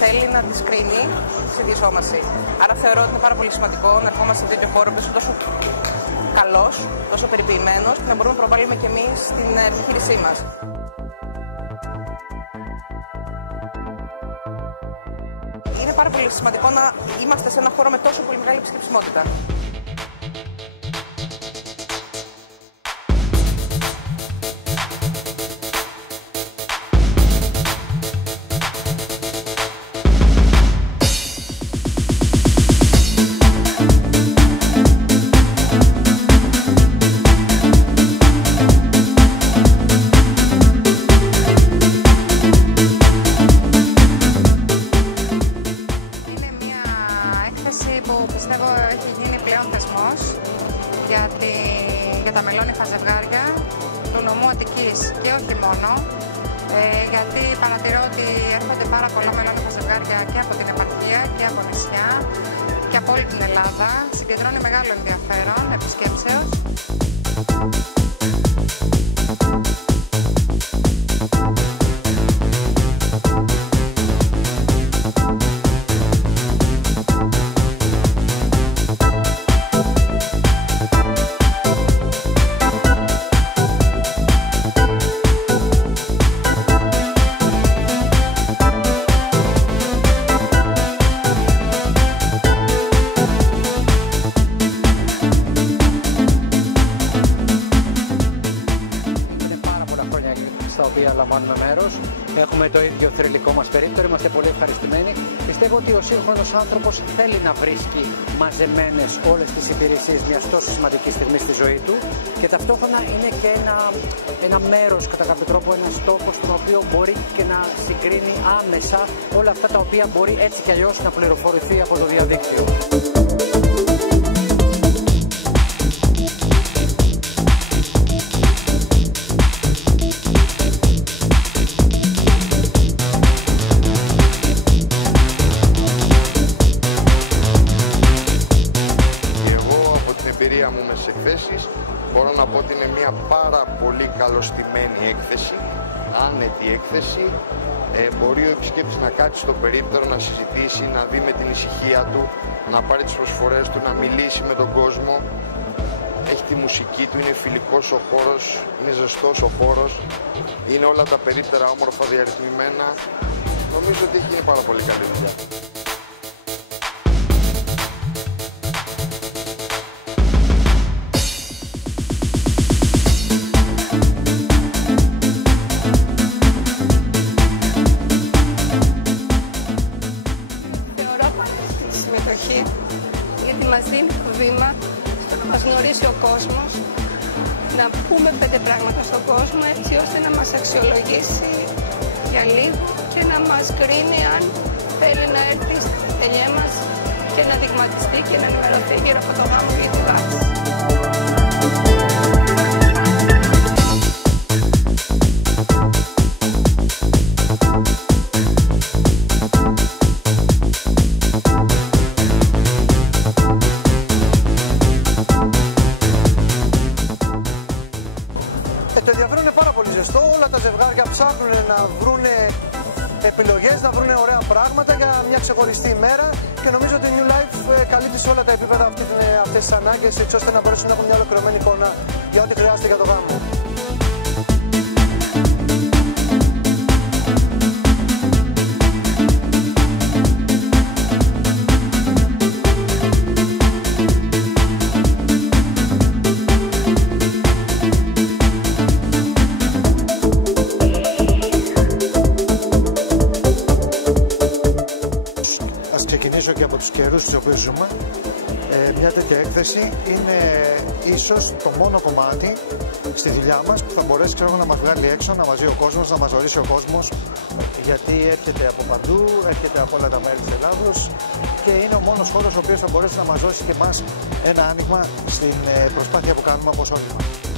θέλει να τις κρίνει σε διασώμαση. Άρα θεωρώ ότι είναι πάρα πολύ σημαντικό να ερχόμαστε σε τέτοιο χώρο που είναι τόσο καλός, τόσο περιποιημένος, και να μπορούμε να προβάλλουμε και εμείς την επιχείρησή μας. Είναι πάρα πολύ σημαντικό να είμαστε σε ένα χώρο με τόσο πολύ μεγάλη επισκεψιμότητα. Πιστεύω έχει γίνει πλέον θεσμός για τα μελώνυφα ζευγάρια του νομού Αττικής και όχι μόνο, γιατί παρατηρώ ότι έρχονται πάρα πολλά μελώνυφα ζευγάρια και από την επαρχία και από νησιά και από όλη την Ελλάδα. Συγκεντρώνει μεγάλο ενδιαφέρον επισκέψεως. Στα οποία λαμβάνουμε μέρος. Έχουμε το ίδιο θρυλικό μας περίπτερο, είμαστε πολύ ευχαριστημένοι. Πιστεύω ότι ο σύγχρονος άνθρωπος θέλει να βρίσκει μαζεμένες όλες τις υπηρεσίες μιας τόσο σημαντικής στιγμής στη ζωή του, και ταυτόχρονα είναι και ένα μέρος, κατά κάποιο τρόπο, ένας τόπος στον οποίο μπορεί και να συγκρίνει άμεσα όλα αυτά τα οποία μπορεί έτσι κι αλλιώς να πληροφορηθεί από το διαδίκτυο. Μου με σε εκθέσεις, μπορώ να πω ότι είναι μια πάρα πολύ καλωστημένη έκθεση, άνετη έκθεση. Μπορεί ο επισκέπτης να κάτσει στο περίπτερο, να συζητήσει, να δει με την ησυχία του, να πάρει τις προσφορές του, να μιλήσει με τον κόσμο. Έχει τη μουσική του, είναι φιλικός ο χώρος, είναι ζεστός ο χώρος, είναι όλα τα περίπτερα όμορφα διαρρυθμισμένα. Νομίζω ότι έχει γίνει πάρα πολύ καλή δουλειά. Γιατί μας δίνει το βήμα στο να μας γνωρίσει ο κόσμος, να πούμε 5 πράγματα στον κόσμο, έτσι ώστε να μας αξιολογήσει για λίγο και να μας κρίνει αν θέλει να έρθει στην τελεία μας και να δειγματιστεί και να ενημερωθεί γύρω από το γάμο ή τη δάξη. Το ενδιαφέρον είναι πάρα πολύ ζεστό. Όλα τα ζευγάρια ψάχνουν να βρουν επιλογές, να βρουν ωραία πράγματα για μια ξεχωριστή ημέρα, και νομίζω ότι η New Life καλύπτει σε όλα τα επίπεδα αυτές τις ανάγκες, έτσι ώστε να μπορέσουν να έχουν μια ολοκληρωμένη εικόνα για ό,τι χρειάζεται για το γάμο. Ξεκινήσω και από τους καιρούς στους οποίους ζούμε. Μια τέτοια έκθεση είναι ίσως το μόνο κομμάτι στη δουλειά μας που θα μπορέσει να μας βγάλει έξω, να μας δει ο κόσμος, να μας ορίσει ο κόσμος, γιατί έρχεται από παντού, έρχεται από όλα τα μέρη της Ελλάδος και είναι ο μόνος χώρος ο οποίος θα μπορέσει να μας δώσει και εμάς ένα άνοιγμα στην προσπάθεια που κάνουμε από όλοι μας.